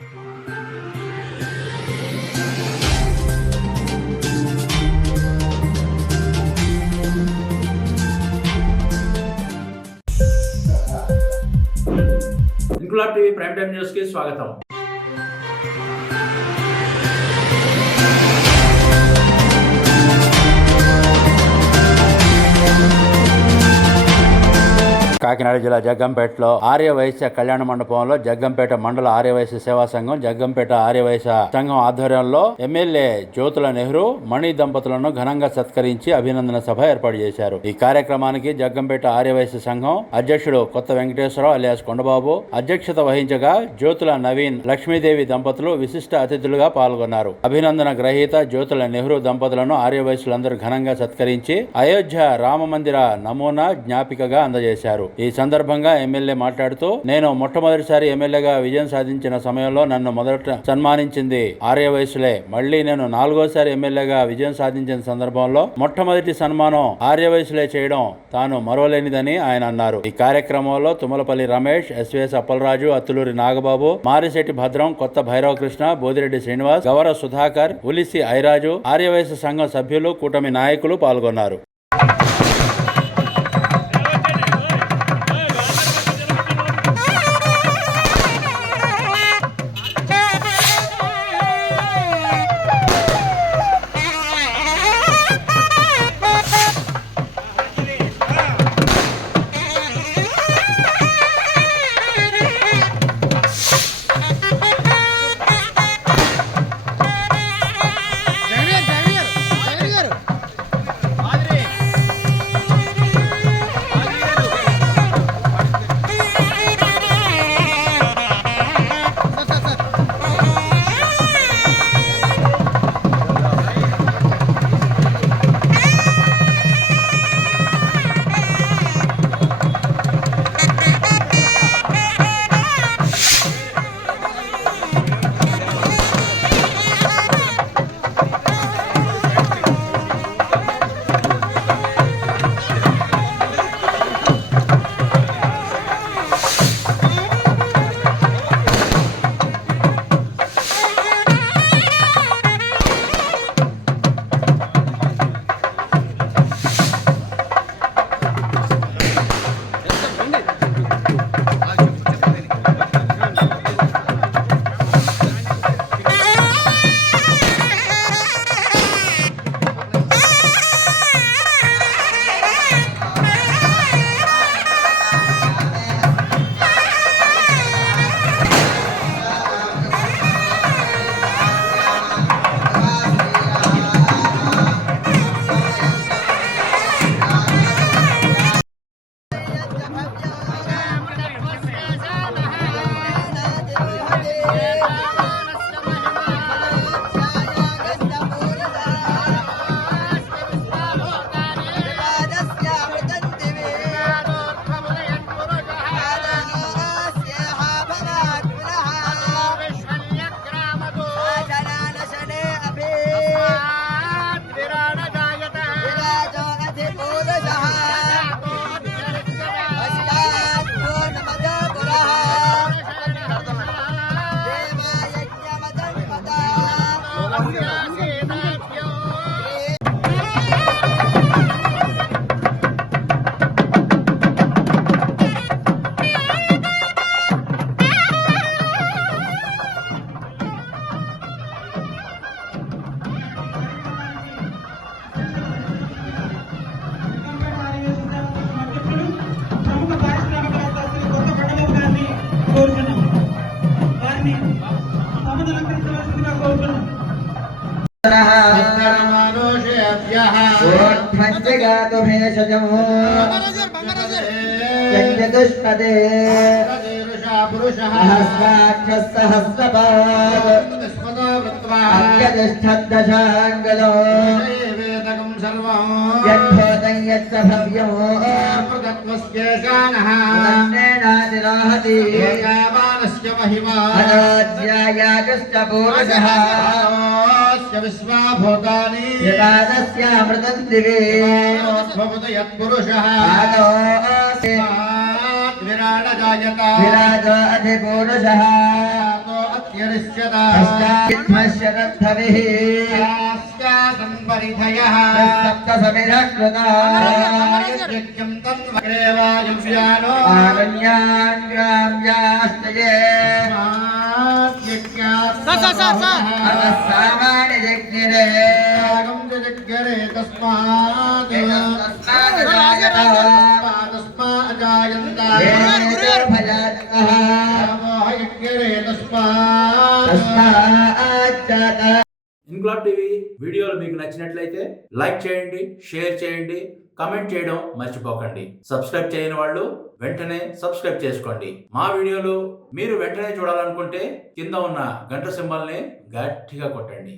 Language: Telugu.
Inquilab TV prime time news కి స్వాగతం. కాకినాడ జిల్లా జగ్గంపేటలో ఆర్యవైశ్య కళ్యాణ మండపంలో జగ్గంపేట మండల ఆర్యవైశ్య సేవా సంఘం, జగ్గంపేట ఆర్యవైశ్య సంఘం ఆధ్వర్యంలో ఎమ్మెల్యే జ్యోతుల నెహ్రూ మణి దంపతులను ఘనంగా సత్కరించి అభినందన సభ ఏర్పాటు చేశారు. ఈ కార్యక్రమానికి జగ్గంపేట ఆర్యవైశ్య సంఘం అధ్యక్షుడు కొత్త వెంకటేశ్వరరావు అలియాస్ కొండబాబు అధ్యక్షత వహించగా జ్యోతుల నవీన్, లక్ష్మీదేవి దంపతులు విశిష్ట అతిథులుగా పాల్గొన్నారు. అభినందన గ్రహీత జ్యోతుల నెహ్రూ దంపతులను ఆర్యవైశ్యులందరూ ఘనంగా సత్కరించి అయోధ్య రామ మందిర నమూనా జ్ఞాపికగా అందజేశారు. ఈ సందర్భంగా ఎమ్మెల్యే మాట్లాడుతూ, నేను మొట్టమొదటిసారి ఎమ్మెల్యేగా విజయం సాధించిన సమయంలో నన్ను మొదట సన్మానించింది ఆర్యవైశ్యులే. మళ్లీ నేను 4వసారి ఎమ్మెల్యేగా విజయం సాధించిన సందర్భంలో మొట్టమొదటి సన్మానం ఆర్యవైశ్యులే చేయడం తాను మరోలేనిదని ఆయన అన్నారు. ఈ కార్యక్రమంలో తుమ్మలపల్లి రమేష్, ఎస్వీఎస్ అప్పలరాజు, అత్తులూరి నాగబాబు, మారిశెట్టి భద్రం, కొత్త భైరవకృష్ణ, బోదిరెడ్డి శ్రీనివాస్, గవర సుధాకర్, ఉలిసి ఐరాజు, ఆర్యవైశ్య సంఘం సభ్యులు, కూటమి నాయకులు పాల్గొన్నారు. विश्वाभूतानि यदादस्यामृतं दिवे यत्पुरुषः विराट जायता विराजो अधिपुरुषः अष्टाविद्मश्यरद्धभिः परिधयः सप्तसमिधकृतायज्ञं तन्वग्रेवायुष्यानो आरण्यान् ग्राम्यास्तये अवस्सामानि जज्ञिरे जग्रे तस्मात् ఇన్క్లాబ్ టీవీ వీడియోలు మీకు నచ్చినట్లయితే లైక్ చేయండి, షేర్ చేయండి, కమెంట్ చేయడం మర్చిపోకండి. సబ్స్క్రైబ్ చేయని వాళ్ళు వెంటనే సబ్స్క్రైబ్ చేసుకోండి. మా వీడియోలు మీరు వెంటనే చూడాలనుకుంటే కింద ఉన్న గంట సింబల్ని గట్టిగా కొట్టండి.